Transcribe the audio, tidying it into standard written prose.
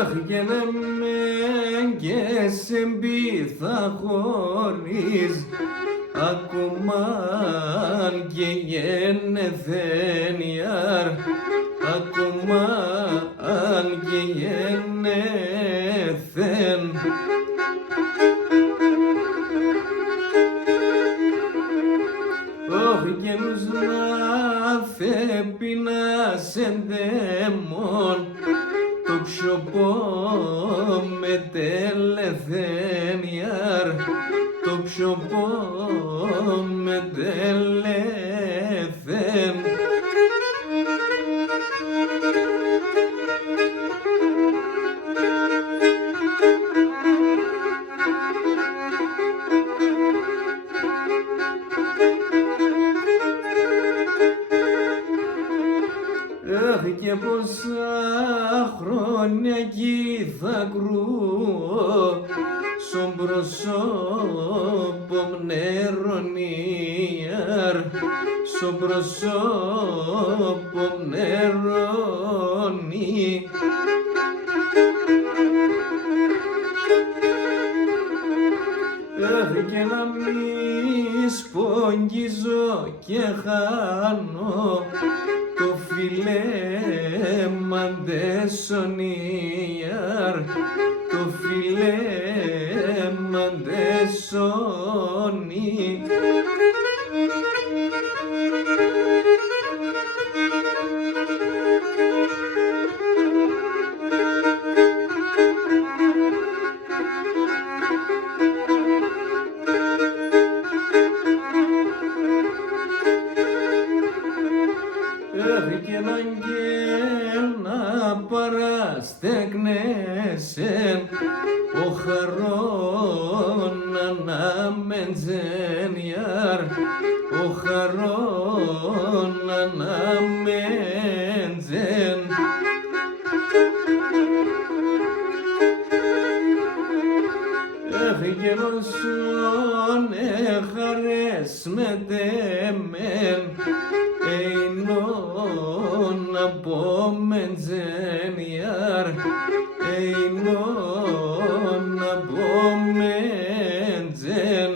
Αχ, για να με και σε μπει θα χωρίς ακόμα και γενεθένιαρ, ακόμα και γενεθέν. Όχι γένους να θεπινάσεν δαίμον, το ψωπό με τελεθένιαρ, το ψωπό με τελεθέν. Αχ, και πόσα χρόνια κι θα κρούω στον προσώπο νερονίαρ, στον προσώπο νερονί. Αχ, και να μη σπογγίζω και χάνω το φιλέ μαντεσονίαρ, το φιλέ μαντεσονί. Και έναν γέλ να παραστέκνεσεν, ο χαρόν αναμεντζένιαρ, ο χαρόν αναμεντζέν. Γελώσον εχαρές με τεμέν, εινόν από μεντζένιαρ, εινόν από μεντζέν.